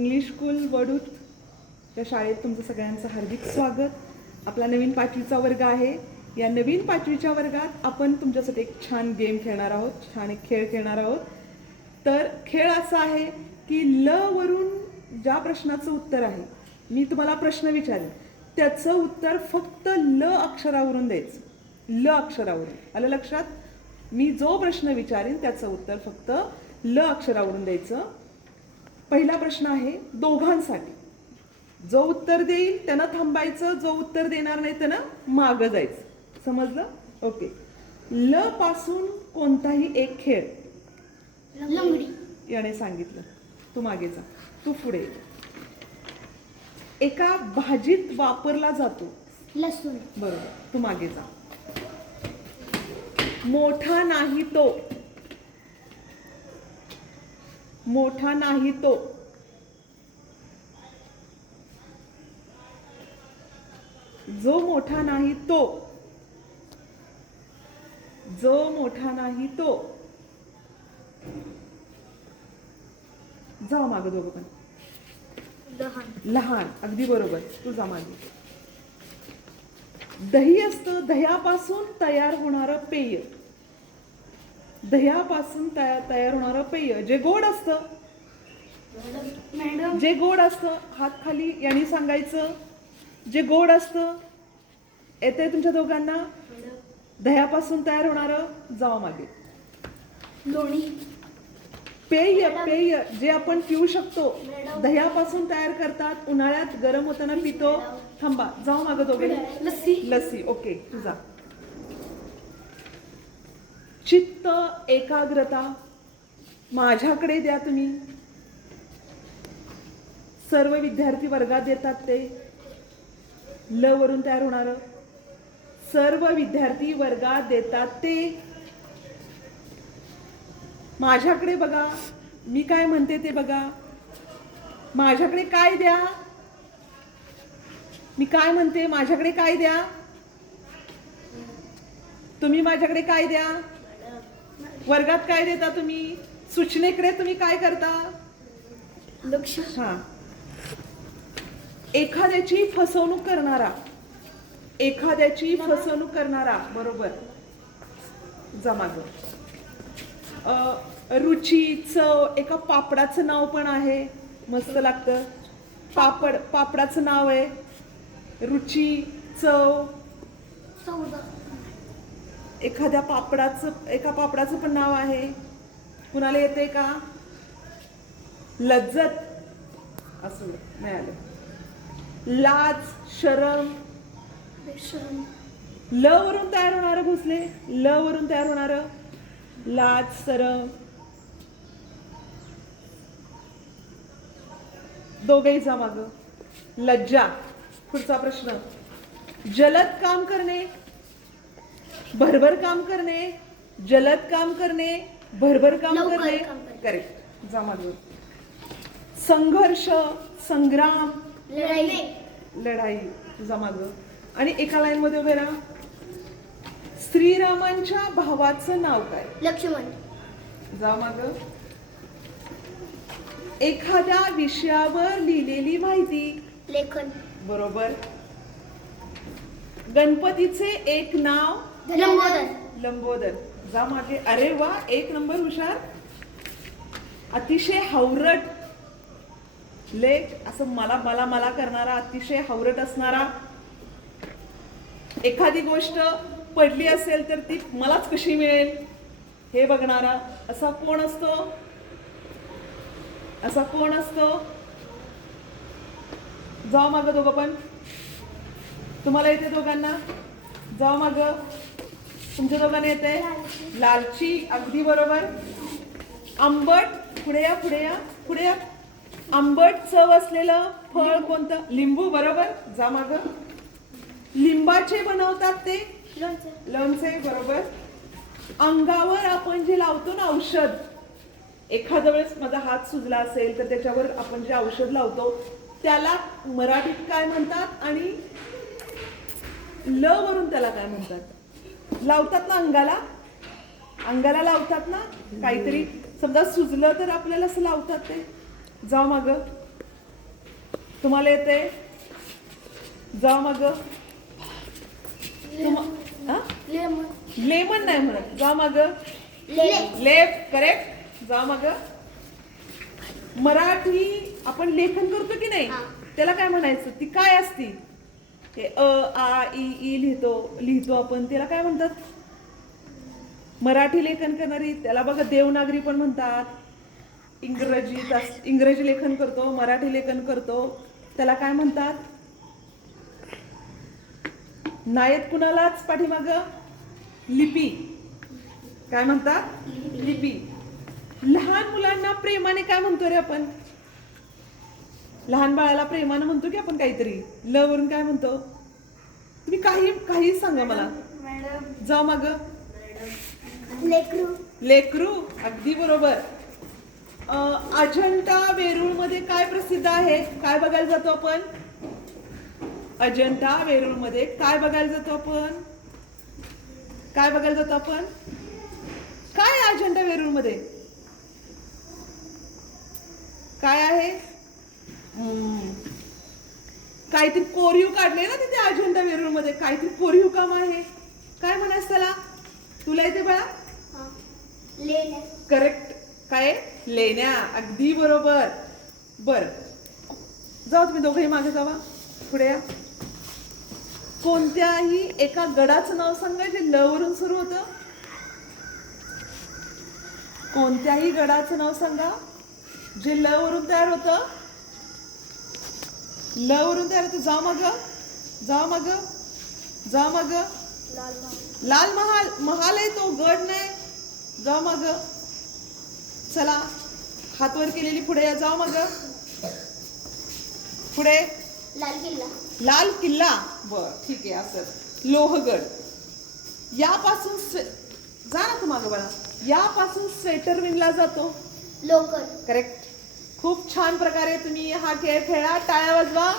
English school वडूद या शाळेत तुमचं सगळ्यांचं हार्दिक स्वागत. आपला नवीन 5वीचा वर्ग आहे. या नवीन 5वीच्या वर्गात आपण तुमच्यासाठी एक छान गेम खेळणार आहोत, छान एक खेळ खेळणार आहोत. तर खेळ असा आहे की ल वरून ज्या प्रश्नाचं उत्तर आहे, मी तुम्हाला प्रश्न विचारेन, त्याचं उत्तर फक्त ल अक्षरावरून द्यायचं. ल अक्षरावरून आलं लक्षात? मी जो प्रश्न विचारेन त्याचं उत्तर फक्त ल अक्षरावरून द्यायचं. पहिला प्रश्न आहे दोघांसाठी. जो उत्तर देईल त्यानं थांबायचं, जो उत्तर देणार नाही त्यानं मागं जायचं. समजलं? ओके. ल पासून कोणताही एक खेळ. लंगडी. याने सांगितलं. तू मागे जा, तू पुढे. एका भाजीत वापरला जातो. लसूण. बरोबर, तू मागे जा. मोठा नाही तो. मोठा नाही तो. जो मोठा नाही तो. जो मोठा नाही तो. जा मागं दोघं पण. लहान. लहान. अगदी बरोबर, तू जा मागे. दही असतं, दह्यापासून तयार होणारं पेय. दह्यापासून तयार होणारं पेय जे गोड असतं. मॅडम. जे गोड असतं, हात खाली यांनी सांगायचं. जे गोड असतं, येते तुमच्या दोघांना. दह्यापासून तयार होणारं, जावा मागे. लोणी. पेय. पेय जे आपण पिऊ शकतो, दह्यापासून तयार करतात, उन्हाळ्यात गरम होताना पितो. थांबा, जाऊ मागं दोघे. लस्सी. लस्सी. ओके, तुझा. चित्त, एकाग्रता. माझ्याकडे द्या तुम्ही. सर्व विद्यार्थी वर्गात देतात ते. ल वरून तयार होणार. सर्व विद्यार्थी वर्गात देतात ते. माझ्याकडे बघा, मी काय म्हणते ते बघा. माझ्याकडे काय द्या. मी काय म्हणते, माझ्याकडे काय द्या. तुम्ही माझ्याकडे काय द्या. वर्गात काय देता तुम्ही. सूचनेकडे तुम्ही काय करता. लक्ष. हा. एखाद्याची फसवणूक करणारा. एखाद्याची फसवणूक करणारा. बरोबर, जा मागं. रुची, चव. एका पापडाचं नाव पण आहे, मस्त लागतं. पापड, पापडाचं नाव आहे. रुची, चव. एका पापडाचं पण नाव आहे. कुणाला येते का. लज्जत. असं नाही आलं. लाज, शरम. ल वरून तयार होणार भोसले. ल वरून तयार होणार. लाज, शरम. दोघेही जा मागं. लज्जा. पुढचा प्रश्न. जलद काम करणे. भरभर काम करणे. जलद काम करणे. भरभर काम करणे. करेक्ट, जा मागं. संघर्ष, संग्राम. लढाई. लढाई. तुझा मागं. आणि एका लाईन मध्ये उभे राहा. श्रीरामांच्या भावाचं नाव काय. लक्ष्मण. जा मागं. एखाद्या विषयावर लिहिलेली माहिती. लेखन. बरोबर. गणपतीचे एक नाव. लंबोदर. लंबोदर. जा मागे. अरे वा, एक नंबर हुशार. अतिशय हावरट लेख. असं मला मला मला करणारा, अतिशय हावरट असणारा. एखादी गोष्ट पडली असेल तर ती मलाच कशी मिळेल हे बघणारा. असा कोण असतो. असा कोण असतो. जाऊ मागं दोघं पण. तुम्हाला येते दोघांना. जाऊ मागं. तुमच्या दोघांना येते. लालची. अगदी बरोबर. आंबट. पुढे या, पुढे या, पुढे या. आंबट चव असलेलं फळ कोणतं. लिंबू. बरोबर, जा मागं. लिंबाचे बनवतात ते. लोणचे. बरोबर. अंगावर आपण जे लावतो ना औषध. एखाद्या वेळेस माझा हात सुजला असेल तर त्याच्यावर आपण जे औषध लावतो त्याला मराठीत काय म्हणतात आणि ल वरून त्याला काय म्हणतात. लावतात ना अंगाला. अंगाला लावतात ना काहीतरी. समजा सुजलं तर आपल्याला असं लावतात ते. जाऊ मागं. तुम्हाला येते? जा मग. लेमन. लेमन नाही म्हणत. जा मग. लेक. लेफ्ट. करेक्ट. जा मग. मराठी आपण लेखन करतो की नाही, हा. त्याला काय म्हणायचं? ती काय असती? ते अ आ ई लिहितो आपण, त्याला काय म्हणतात? मराठी लेखन करणारी त्याला बघा देवनागरी पण म्हणतात. इंग्रजी लेखन करतो, मराठी लेखन करतो, त्याला काय म्हणतात? नाहीत कुणालाच पाठीमाग? लिपी. काय म्हणतात? लिपी. लहान मुलांना प्रेमाने काय म्हणतो रे आपण? लहान बाळाला प्रेमाने म्हणतो की आपण काहीतरी ल वरून काय म्हणतो? तुम्ही काही सांगा मला. मॅडम. जाऊ मग. लेकरू. लेकरू. अगदी बरोबर. अजंठा वेरूळ मध्ये काय प्रसिद्ध आहे? काय बघायला जातो आपण? अजंठा वेरूळ मध्ये काय बघायला जातो आपण? काय बघायला जातो आपण? काय आहे अजंठा वेरूळ मध्ये? काय आहे? काहीतरी कोरीव काढले ना तिथे अजंठा वेरूळ मध्ये. काहीतरी कोरीव काम आहे. काय म्हणायचं त्याला? तुला येते बाळा? लेण्या. करेक्ट. काय? लेण्या. अगदी बरोबर. बर, जाऊ तुम्ही दोघंही मागे जावा. पुढे या. कोणत्याही एका गडाचं नाव सांगा जे ल वरून सुरू होतं. कोणत्याही गडाचं नाव सांगा जे ल वरून तयार होतं. ल वरून तयार होतं. जा मग. जा मग. जा मग. लाल महाल. महाल आहे तो, गड नाही. जा मग. चला, हात वर केलेली पुढे या. जाऊ मग. पुढे. लाल किल्ला. लाल किल्ला. बर, ठीक आहे. असं लोहगड. यापासून जा ना तू मागं बाळा. यापासून स्वेटर विणला जातो. लोकर. करेक्ट. खूप छान प्रकारे तुम्ही हा खेळ खेळा. टाळ्या वाजवा.